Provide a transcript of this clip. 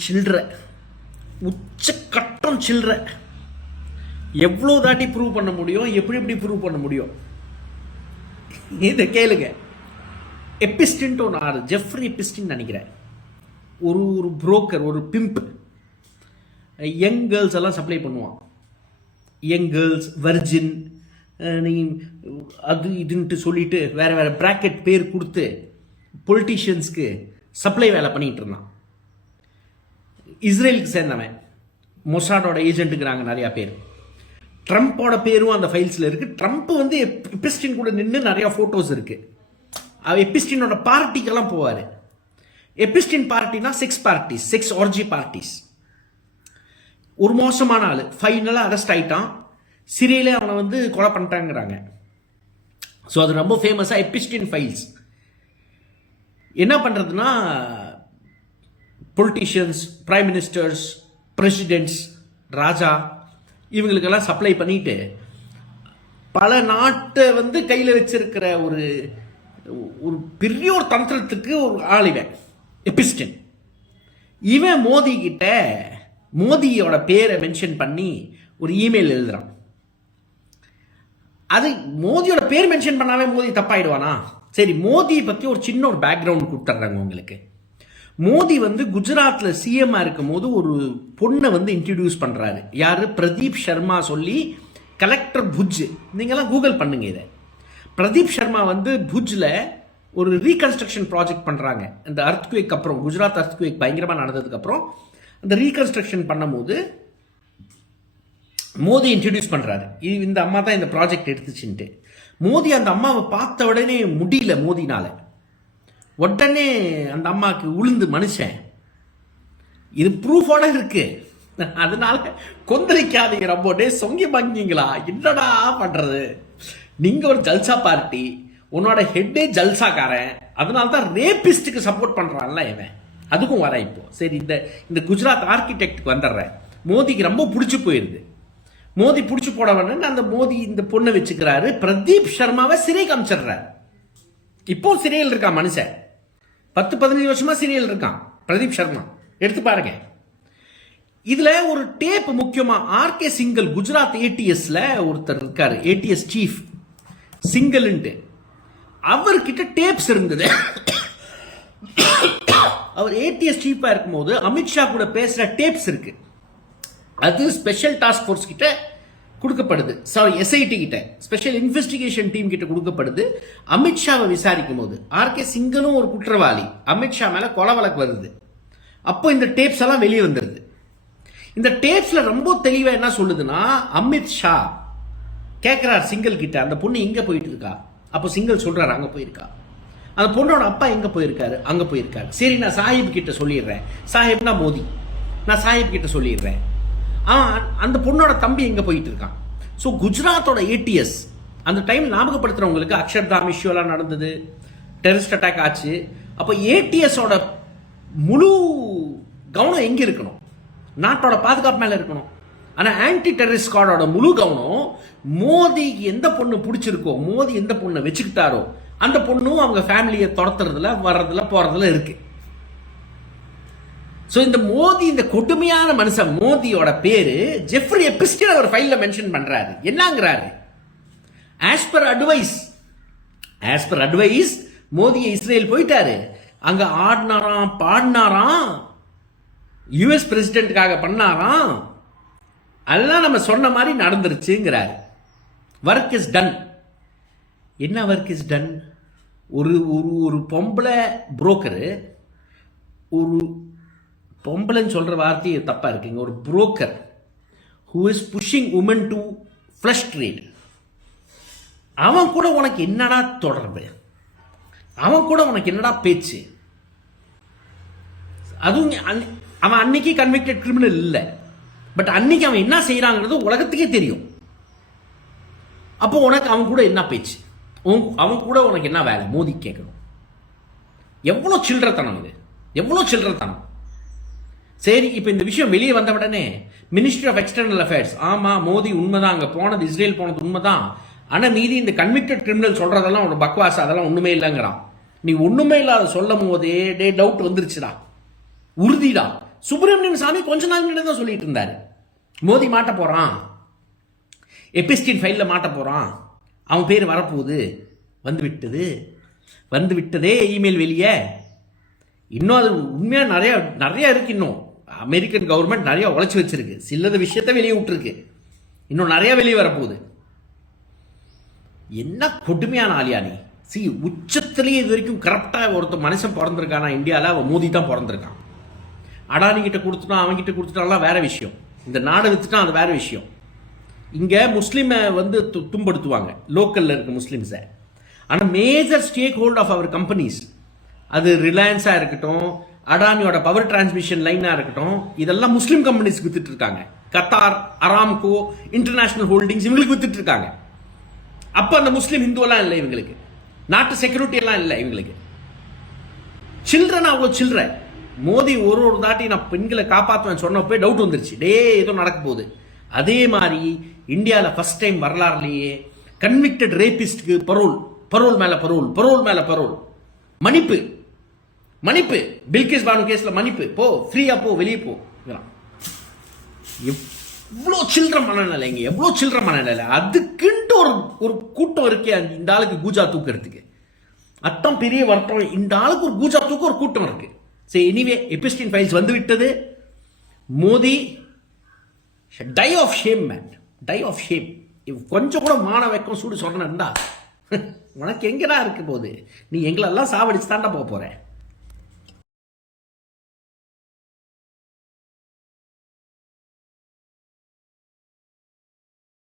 சில்லற உச்சக்கட்டம் சில்லற எவ்வளோ தாட்டி ப்ரூவ் பண்ண முடியும்? எப்படி எப்படி ப்ரூவ் பண்ண முடியும்? இதை கேளுங்க. எப்பிஸ்டின்ட்டு ஒன்று ஆறு. ஜெஃப்ரி எப்பிஸ்டின் நினைக்கிறேன். ஒரு ஒரு புரோக்கர் ஒரு பிம்ப் யங் கேர்ள்ஸ் எல்லாம் சப்ளை பண்ணுவான். யங் கேர்ள்ஸ் வர்ஜின் நீ அது இதுன்ட்டு சொல்லிட்டு வேற வேறு ப்ராக்கெட் பேர் கொடுத்து பொலிட்டீஷியன்ஸ்க்கு சப்ளை வேலை பண்ணிகிட்டு இருந்தான். இஸ்ரேலுக்கு சேர்ந்தவன். மொசாடோட ஏஜென்ட்டுங்கிறாங்க நிறையா பேர். ட்ரம்ப்போட பேரும் அந்த ஃபைல்ஸில் இருக்குது ட்ரம்ப் வந்து எப்பிஸ்டின் கூட நின்று நிறையா ஃபோட்டோஸ் இருக்குது அவர் எபிஸ்டினோட பார்ட்டிக்கெல்லாம் போவார். Epstein பார்ட்டினா sex parties sex orgy parties ஒரு மோசமான ஆள். ஃபைனலாக அரெஸ்ட் ஆகிட்டான் சிறையிலே அவனை வந்து கொலை பண்ணிட்டாங்கிறாங்க. ஸோ அது ரொம்ப ஃபேமஸாக எப்பிஸ்டின் ஃபைல்ஸ் என்ன பண்ணுறதுன்னா பொலிட்டிஷியன்ஸ் பிரைம் மினிஸ்டர்ஸ் பிரசிடென்ட்ஸ் ராஜா இவங்களுக்கெல்லாம் சப்ளை பண்ணிட்டு பல நாட்டை வந்து கையில் வச்சிருக்கிற ஒரு ஒரு பெரிய ஒரு தந்திரத்துக்கு ஒரு ஆள் இவன் எபிஸ்டன் இவன் மோதி கிட்ட மோதியோட பேரை மென்ஷன் பண்ணி ஒரு இமெயில் எழுதுறான். அது மோதியோட பேர் மென்ஷன் பண்ணாவே மோதி தப்பாயிடுவானா? சரி மோதியை பற்றி ஒரு சின்ன ஒரு பேக்ரவுண்ட் கொடுத்துட்றாங்க உங்களுக்கு. மோடி வந்து குஜராத்தில் சிஎம்மா இருக்கும் போது ஒரு பொண்ணை வந்து இன்ட்ரடியூஸ் பண்ணுறாரு யார்? பிரதீப் சர்மா சொல்லி கலெக்டர் புஜ். நீங்களாம் கூகுள் பண்ணுங்க இதை. பிரதீப் சர்மா வந்து புஜ்ல ஒரு ரீகன்ஸ்ட்ரக்ஷன் ப்ராஜெக்ட் பண்ணுறாங்க இந்த அர்த்குவேக் அப்புறம் குஜராத் அர்த்குவேக் பயங்கரமாக நடந்ததுக்கப்புறம் அந்த ரீகன்ஸ்ட்ரக்ஷன் பண்ணும்போது மோதி இன்ட்ரடியூஸ் பண்ணுறாரு இந்த அம்மா தான் இந்த ப்ராஜெக்ட் எடுத்துச்சுன்ட்டு. மோதி அந்த அம்மாவை பார்த்த உடனே முடியல மோதினால. உடனே அந்த அம்மாவுக்கு உளுந்து மனுஷன். இது ப்ரூஃபோட இருக்கு. அதனால கொந்தளிக்காதீங்க ரொம்ப டே சொங்கி பங்கிங்களா என்னடா பண்றது? நீங்க ஒரு ஜல்சா பார்ட்டி உன்னோட ஹெட்டே ஜல்சாக்காரன் அதனால தான் ரேபிஸ்டுக்கு சப்போர்ட் பண்றான்ல இவன். அதுக்கும் வர இப்போ. சரி இந்த இந்த குஜராத் ஆர்கிடெக்டுக்கு வந்துடுறேன். மோதிக்கு ரொம்ப பிடிச்சி போயிருது. மோதி பிடிச்சி போடவன்னு அந்த மோதி இந்த பொண்ணை வச்சுக்கிறாரு. பிரதீப் சர்மாவை சிறை காமிச்சிடுறாரு. இப்போ சிறையில் இருக்கான் மனுஷன். பத்து பதினஞ்சு வருஷமா சீரியல் இருக்கான். பிரதீப் சர்மா. எடுத்து பாருங்க. இதுல ஒரு டேப் முக்கியமா ஆர்கே சிங்கல் குஜராத் ஏடிஎஸ்ல ஒருத்தர் இருக்காரு. ஏடிஎஸ் சீஃப் சிங்கல்ன்ட்டு அவர்கிட்ட டேப்ஸ் இருந்தது. அவர் ஏடிஎஸ் சீஃபா இருக்கும்போது அமித்ஷா கூட பேசுற டேப்ஸ் இருக்கு. அது ஸ்பெஷல் டாஸ்க் ஃபோர்ஸ் கிட்ட கொடுக்கப்படுது. சாரி எஸ்ஐடி கிட்ட ஸ்பெஷல் இன்வெஸ்டிகேஷன் டீம் கிட்ட கொடுக்கப்படுது. அமித்ஷாவை விசாரிக்கும் போது ஆர் கே சிங்கனும் ஒரு குற்றவாளி. அமித்ஷா மேல கொலை வழக்கு வருது. அப்போ இந்த டேப்ஸ் எல்லாம் வெளியே வந்துருது. இந்த டேப்ஸ்ல ரொம்ப தெளிவா என்ன சொல்லுதுன்னா அமித்ஷா கேட்கிறார் சிங்கல் கிட்ட அந்த பொண்ணு இங்க போயிட்டு இருக்கா? அப்போ சிங்கல் சொல்றாரு அங்க போயிருக்கா? அந்த பொண்ணோட அப்பா எங்க போயிருக்காரு? அங்க போயிருக்காரு. சரி நான் சாஹிப் கிட்ட சொல்லிடுறேன். சாஹிப்னா மோதி. நான் சாஹிப் கிட்ட சொல்லிடுறேன். அந்த பொண்ணோட தம்பி எங்கே போயிட்டு இருக்கான். ஸோ குஜராத்தோட ஏடிஎஸ் அந்த டைம் ஞாபகப்படுத்துறவங்களுக்கு அக்ஷர்தாம் இஷ்யூலாம் நடந்தது. டெரரிஸ்ட் அட்டாக் ஆச்சு. அப்போ ஏடிஎஸோட முழு கவனம் எங்கே இருக்கணும்? நாட்டோட பாதுகாப்பு மேலே இருக்கணும். ஆனால் ஆன்டி டெரரிஸ்ட் ஸ்குவாடோட முழு கவனம் மோதி எந்த பொண்ணு பிடிச்சிருக்கோ மோதி எந்த பொண்ணை வச்சுக்கிட்டாரோ அந்த பொண்ணும் அவங்க ஃபேமிலியை துரத்துறதுல வர்றதுல போகிறதுல இருக்குது ஸோ இந்த மோதி இந்த கொடுமையான மனுஷன் மோதியோட பேரு ஜெஃப்ரி எபிஸ்டின் அவர் ஃபைலில் மென்ஷன் பண்ணுறாரு என்னங்கிறாரு? As per advice as per advice Modi Israel போயிட்டாரு. அங்கே ஆடினாராம் பாடினாராம். யுஎஸ் பிரசிடென்ட்டுக்காக பண்ணாராம். அதெல்லாம் நம்ம சொன்ன மாதிரி நடந்துருச்சுங்கிறாரு. ஒர்க் இஸ் டன் என்ன ஒர்க் இஸ் டன் ஒரு ஒரு ஒரு பொம்பளை புரோக்கரு ஒரு பொம்பளைன்னு சொல்கிற வார்த்தையை தப்பாக இருக்குங்க ஒரு broker who is pushing woman to flesh trade அவன் கூட உனக்கு என்னடா தொடர்பு? அவன் கூட உனக்கு என்னடா பேச்சு? அதுவும் அவன் அன்னைக்கு கன்விக்டட் கிரிமினல் இல்லை. பட் அன்னைக்கு அவன் என்ன செய்கிறாங்கிறது உலகத்துக்கே தெரியும். அப்போ உனக்கு அவன் கூட என்ன பேச்சு? அவன் கூட உனக்கு என்ன வேலை? மோதி கேட்கணும். எவ்வளோ சில்லறத்தனம் இது? எவ்வளோ சில்லறத்தனம்? சரி இப்போ இந்த விஷயம் வெளியே வந்த உடனே மினிஸ்ட்ரி ஆஃப் எக்ஸ்டர்னல் அஃபேர்ஸ் ஆமாம் மோடி உண்மைதான் அங்கே போனது இஸ்ரேல் போனது உண்மைதான். ஆனால் மீதி இந்த கன்விக்டட் கிரிமினல் சொல்கிறதெல்லாம் ஒரு பக்வாஸ் அதெல்லாம் ஒன்றுமே இல்லைங்கிறான். நீ ஒன்றுமே இல்லாத சொல்லும் போதே டே டவுட் வந்துருச்சுடா. உறுதிடா. சுப்பிரமணியன் சாமி கொஞ்ச நாள் முன்னாடி தான் சொல்லிட்டு இருந்தார். மோதி மாட்ட போகிறான் எபிஸ்டின் ஃபைலில் மாட்ட போகிறான் அவன் பேர் வரப்போகுது. வந்து விட்டது. வந்து விட்டதே இமெயில் வெளியே. இன்னும் அது உண்மையாக நிறையா நிறையா இருக்கு இன்னும். அமெரிக்கன் கவர்மெண்ட் நிறைய உழைச்சி வச்சிருக்கு. சில்லத விஷயத்த வெளியே விட்டுருக்கு. இன்னும் நிறைய வெளியே வரப்போகுது. என்ன கொடுமையான ஆளியா நீ? சி உச்சத்திலேயே இது வரைக்கும் கரெக்டாக ஒருத்த மனுஷன் பிறந்திருக்கானா? இந்தியாவில் அவன் மோதி தான் பிறந்திருக்கான். அடானி கிட்ட கொடுத்துட்டான் அவன் கிட்ட கொடுத்துட்டான்லாம் வேற விஷயம். இந்த நாடு வித்துட்டான் அது வேற விஷயம். இங்கே முஸ்லீமை வந்து து- துன்படுத்துவாங்க லோக்கலில் இருக்க முஸ்லீம்ஸை. ஆனால் மேஜர் ஸ்டேக் ஹோல்ட் ஆஃப் அவர் கம்பெனிஸ் அது ரிலையன்ஸாக இருக்கட்டும் அடானியோட பவர் டிரான்ஸ்மிஷன் லைனாக இருக்கட்டும் இதெல்லாம் முஸ்லீம் கம்பெனிஸ்க்கு வித்துட்டு இருக்காங்க. கத்தார் அராம்கோ இன்டர்நேஷனல் ஹோல்டிங்ஸ் இவங்களுக்கு வித்துட்டு இருக்காங்க. அப்போ அந்த முஸ்லீம் ஹிந்துவெல்லாம் இல்லை இவங்களுக்கு. நாட்டு செக்யூரிட்டி எல்லாம் இல்லை இவங்களுக்கு. சில்ட்ரன் அவ்வளோ சில்ட்ரன் மோடி ஒரு ஒரு தாட்டி நான் பெண்களை காப்பாற்றுவேன் சொன்னப்போ டவுட் வந்துருச்சு. டே ஏதோ நடக்க போகுது. அதே மாதிரி இந்தியாவில் ஃபர்ஸ்ட் டைம் வரலாறுலேயே கன்விக்டட் ரேபிஸ்ட்க்கு பரோல் பரோல் மேலே பரோல் பரோல் மேலே பரோல் மன்னிப்பு. மன்னிப்பு. பில்கிஸ் பானு கேஸில் மன்னிப்பு. போ ஃப்ரீயா போ வெளியே போ. இதெல்லாம். எவ்வளோ சில்லற மனநிலை இங்கே எவ்வளோ சில்லற மனநிலை அதுக்குன்ட்டு ஒரு ஒரு கூட்டம் இருக்கே இந்த ஆளுக்கு கூஜா தூக்கிறதுக்கு. அத்தம் பெரிய வருத்தம் இந்த ஆளுக்கு ஒரு கூஜா தூக்க ஒரு கூட்டம் இருக்கு. சரி எனிவே எபிஸ்டின் ஃபைல்ஸ் வந்து விட்டது. Modi die of shame man die of shame கொஞ்சம் கூட மான வைக்கம் சூடு சொன்னா உனக்கு எங்கடா இருக்கு போகுது? நீ எங்களெல்லாம் சாவடிச்சு தாண்டா போக போகிறேன்